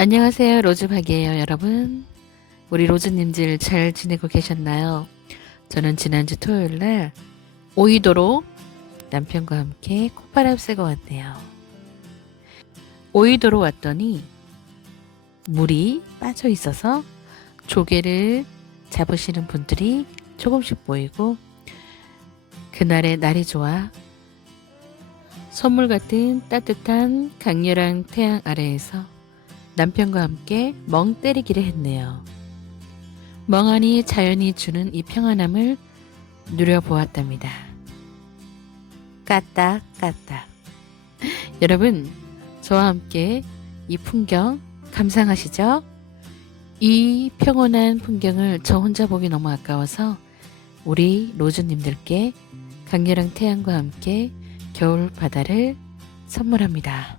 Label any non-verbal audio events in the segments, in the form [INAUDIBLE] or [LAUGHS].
안녕하세요. 로즈박이에요, 여러분. 우리 로즈님들 잘 지내고 계셨나요? 저는 지난주 토요일 날 오이도로 남편과 함께 콧바람 쐬고 왔네요. 오이도로 왔더니 물이 빠져 있어서 조개를 잡으시는 분들이 조금씩 보이고 그날의 날이 좋아 선물 같은 따뜻한 강렬한 태양 아래에서 남편과 함께 멍 때리기를 했네요. 멍하니 자연이 주는 이 평안함을 누려보았답니다. 까딱 까딱. [LAUGHS] 여러분, 저와 함께 이 풍경 감상하시죠? 이 평온한 풍경을 저 혼자 보기 너무 아까워서 우리 로즈님들께 강렬한 태양과 함께 겨울 바다를 선물합니다.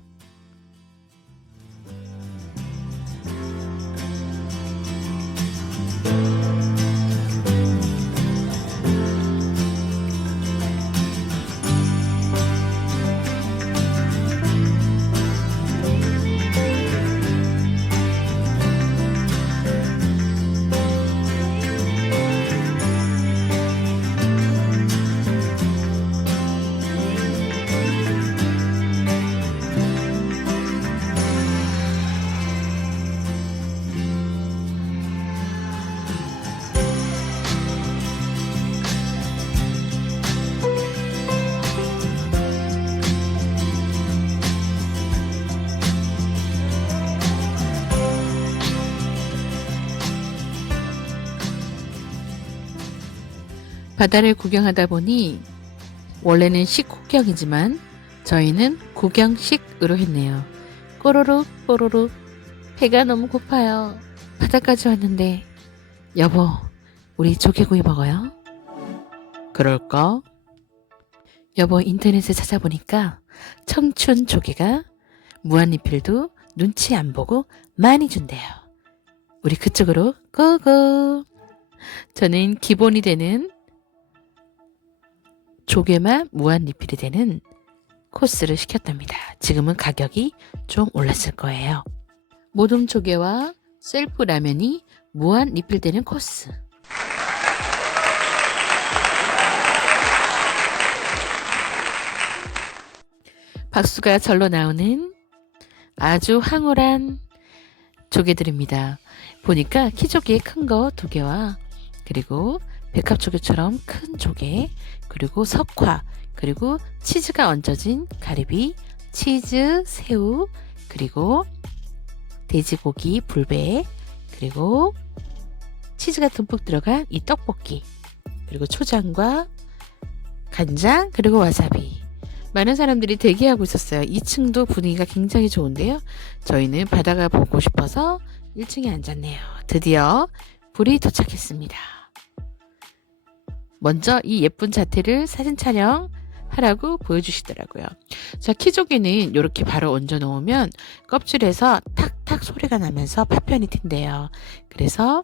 바다를 구경하다 보니 원래는 식후경이지만 저희는 구경식으로 했네요. 꼬로록 뽀로록 배가 너무 고파요. 바다까지 왔는데 여보 우리 조개구이 먹어요? 그럴까? 여보 인터넷에 찾아보니까 청춘 조개가 무한리필도 눈치 안 보고 많이 준대요. 우리 그쪽으로 고고. 저는 기본이 되는 조개만 무한 리필이 되는 코스를 시켰답니다. 지금은 가격이 좀 올랐을 거예요. 모둠 조개와 셀프 라면이 무한 리필되는 코스. 박수가 절로 나오는 아주 황홀한 조개들입니다. 보니까 키조개 큰 거 두 개와 그리고 백합조개처럼 큰 조개, 그리고 석화, 그리고 치즈가 얹어진 가리비, 치즈, 새우, 그리고 돼지고기, 불배, 그리고 치즈가 듬뿍 들어간 이 떡볶이, 그리고 초장과 간장, 그리고 와사비. 많은 사람들이 대기하고 있었어요. 2층도 분위기가 굉장히 좋은데요. 저희는 바다가 보고 싶어서 1층에 앉았네요. 드디어 불이 도착했습니다. 먼저 이 예쁜 자태를 사진 촬영 하라고 보여주시더라고요. 자, 키조개는 이렇게 바로 얹어 놓으면 껍질에서 탁탁 소리가 나면서 파편이 튄대요. 그래서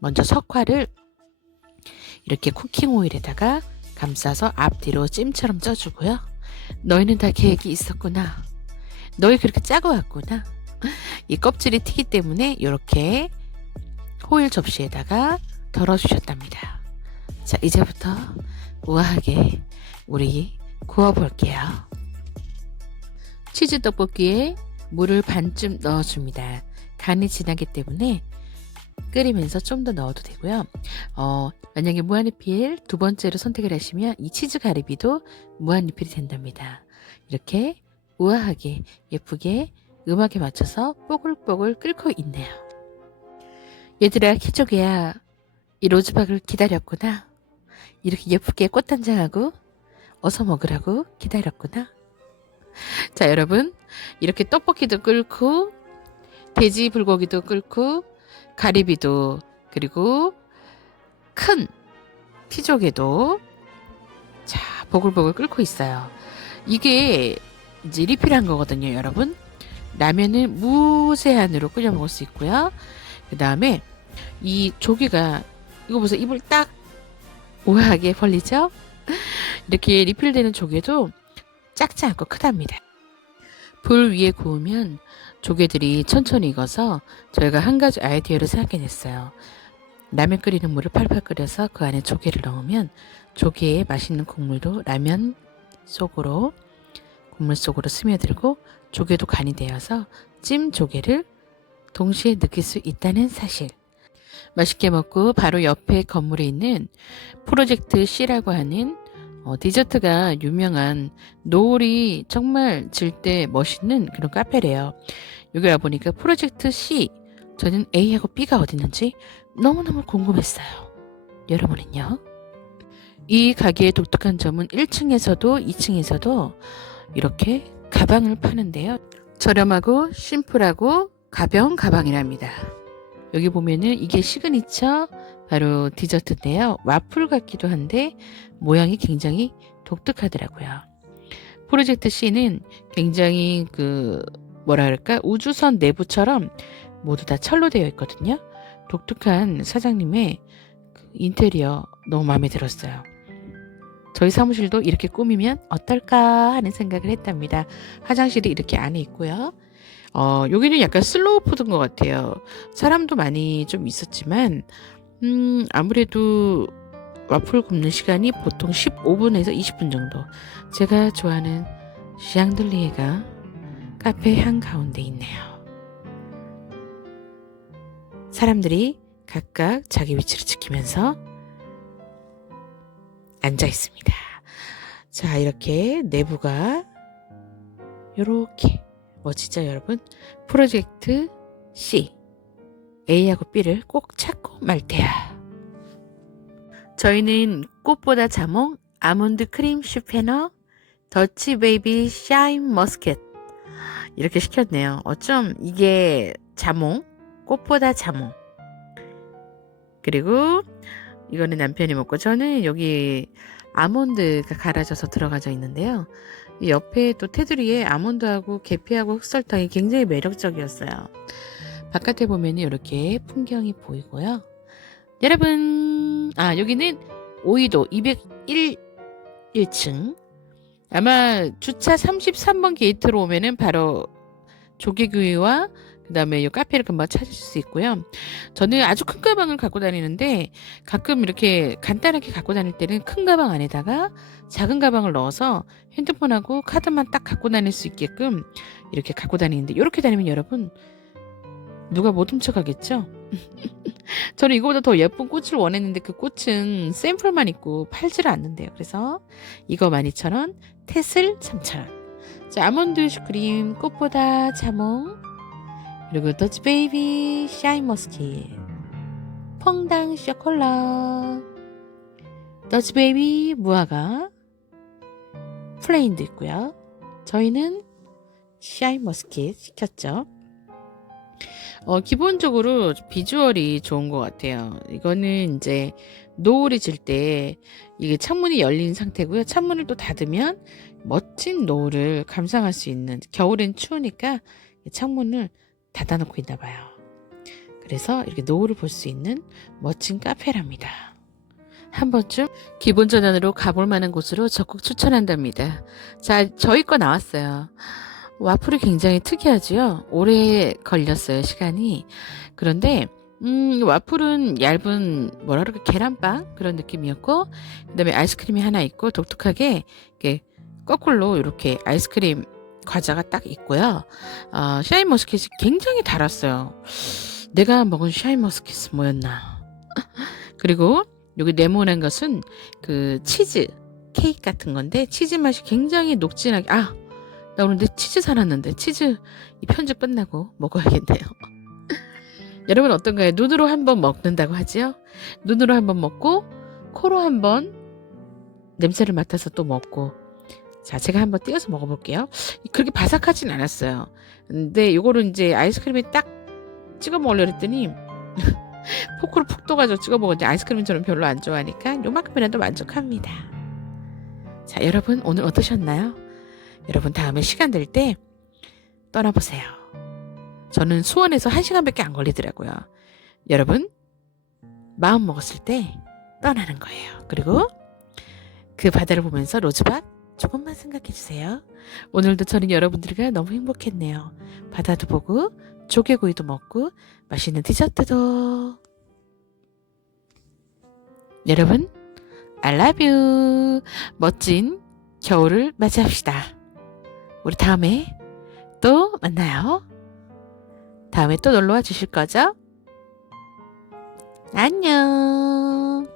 먼저 석화를 이렇게 쿠킹 오일에다가 감싸서 앞뒤로 찜처럼 쪄주고요. 너희는 다 계획이 있었구나. 너희 그렇게 짜고 왔구나. 이 껍질이 튀기 때문에 이렇게 호일 접시에다가 덜어주셨답니다. 자, 이제부터 우아하게 우리 구워볼게요. 치즈 떡볶이에 물을 반쯤 넣어줍니다. 간이 진하기 때문에 끓이면서 좀 더 넣어도 되고요. 어, 만약에 무한리필 두 번째로 선택을 하시면 이 치즈 가리비도 무한리필이 된답니다. 이렇게 우아하게 예쁘게 음악에 맞춰서 뽀글뽀글 끓고 있네요. 얘들아 키조개야 이 로즈박을 기다렸구나. 이렇게 예쁘게 꽃단장하고 어서 먹으라고 기다렸구나. 자, 여러분. 이렇게 떡볶이도 끓고, 돼지 불고기도 끓고, 가리비도, 그리고 큰 피조개도 자, 보글보글 끓고 있어요. 이게 이제 리필한 거거든요, 여러분. 라면은 무제한으로 끓여 먹을 수 있고요. 그 다음에 이 조개가 이거 보세요. 입을 딱 우아하게 벌리죠? 이렇게 리필되는 조개도 작지 않고 크답니다. 불 위에 구우면 조개들이 천천히 익어서 저희가 한 가지 아이디어를 생각해냈어요. 라면 끓이는 물을 팔팔 끓여서 그 안에 조개를 넣으면 조개의 맛있는 국물도 라면 속으로 국물 속으로 스며들고 조개도 간이 되어서 찜 조개를 동시에 느낄 수 있다는 사실. 맛있게 먹고 바로 옆에 건물에 있는 프로젝트 C라고 하는 어, 디저트가 유명한 노을이 정말 질 때 멋있는 그런 카페래요. 여기 와 보니까 프로젝트 C 저는 A하고 B가 어디 있는지 너무너무 궁금했어요. 여러분은요? 이 가게의 독특한 점은 1층에서도 2층에서도 이렇게 가방을 파는데요. 저렴하고 심플하고 가벼운 가방이랍니다. 여기 보면은 이게 시그니처 바로 디저트인데요. 와플 같기도 한데 모양이 굉장히 독특하더라고요. 프로젝트 C는 굉장히 그 뭐라 그럴까 우주선 내부처럼 모두 다 철로 되어 있거든요. 독특한 사장님의 그 인테리어 너무 마음에 들었어요. 저희 사무실도 이렇게 꾸미면 어떨까 하는 생각을 했답니다. 화장실이 이렇게 안에 있고요. 어, 여기는 약간 슬로우 푸드인 것 같아요. 사람도 많이 좀 있었지만, 음, 아무래도 와플 굽는 시간이 보통 15분에서 20분 정도. 제가 좋아하는 샹들리에가 카페 한가운데 있네요. 사람들이 각각 자기 위치를 지키면서 앉아 있습니다. 자, 이렇게 내부가 이렇게 멋지죠, 여러분? 프로젝트 C. A하고 B를 꼭 찾고 말 때야. 저희는 꽃보다 자몽, 아몬드 크림 슈페너, 더치 베이비 샤인 머스켓 이렇게 시켰네요. 어쩜 이게 자몽, 꽃보다 자몽. 그리고 이거는 남편이 먹고 저는 여기 아몬드가 갈아져서 들어가져 있는데요. 이 옆에 또 테두리에 아몬드하고 계피하고 흑설탕이 굉장히 매력적이었어요. 바깥에 보면 이렇게 풍경이 보이고요. 여러분, 아, 여기는 오이도 201 1층. 아마 주차 33번 게이트로 오면은 바로 조개구이와 그 다음에 이 카페를 금방 찾을 수 있고요. 저는 아주 큰 가방을 갖고 다니는데 가끔 이렇게 간단하게 갖고 다닐 때는 큰 가방 안에다가 작은 가방을 넣어서 핸드폰하고 카드만 딱 갖고 다닐 수 있게끔 이렇게 갖고 다니는데 이렇게 다니면 여러분 누가 못 훔쳐가겠죠? [LAUGHS] 저는 이거보다 더 예쁜 꽃을 원했는데 그 꽃은 샘플만 있고 팔지를 않는데요. 그래서 이거 12,000원, 테슬 3,000원. 자, 아몬드 슈크림, 꽃보다 자몽, 그리고 더치 베이비 샤인 머스킷, 퐁당 쇼콜라, 더치 베이비 무화과, 플레인도 있고요. 저희는 샤인 머스킷 시켰죠. 어, 기본적으로 비주얼이 좋은 것 같아요. 이거는 이제 노을이 질 때 이게 창문이 열린 상태고요. 창문을 또 닫으면 멋진 노을을 감상할 수 있는 겨울엔 추우니까 창문을 닫아놓고 있나 봐요. 그래서 이렇게 노을을 볼 수 있는 멋진 카페랍니다. 한 번쯤 기본 전환으로 가볼 만한 곳으로 적극 추천한답니다. 자, 저희 거 나왔어요. 와플이 굉장히 특이하지요. 오래 걸렸어요, 시간이. 그런데 음, 와플은 얇은 뭐라 그럴까 계란빵 그런 느낌이었고 그다음에 아이스크림이 하나 있고 독특하게 이렇게 거꾸로 이렇게 아이스크림 과자가 딱 있고요. 어, 샤인 머스켓이 굉장히 달았어요. 내가 먹은 샤인 머스켓은 뭐였나? [LAUGHS] 그리고 여기 네모난 것은 그 치즈 케이크 같은 건데 치즈 맛이 굉장히 녹진하게 아, 나 오늘 내 치즈 사놨는데 치즈 이 편집 끝나고 먹어야겠네요. [LAUGHS] 여러분 어떤가요? 눈으로 한번 먹는다고 하지요? 눈으로 한번 먹고 코로 한번 냄새를 맡아서 또 먹고 자 제가 한번 띄어서 먹어볼게요. 그렇게 바삭하진 않았어요. 근데 이거를 이제 아이스크림에 딱 찍어 먹으려 했더니 [LAUGHS] 포크로 푹 떠가지고 찍어 먹었는데 아이스크림은 저는 별로 안 좋아하니까 요만큼이라도 만족합니다. 자 여러분 오늘 어떠셨나요? 여러분 다음에 시간 될 때 떠나보세요. 저는 수원에서 한 시간밖에 안 걸리더라고요. 여러분 마음 먹었을 때 떠나는 거예요. 그리고 그 바다를 보면서 로즈밭 조금만 생각해 주세요. 오늘도 저는 여러분들과 너무 행복했네요. 바다도 보고 조개구이도 먹고 맛있는 디저트도. 여러분, I love you. 멋진 겨울을 맞이합시다. 우리 다음에 또 만나요. 다음에 또 놀러와 주실 거죠? 안녕.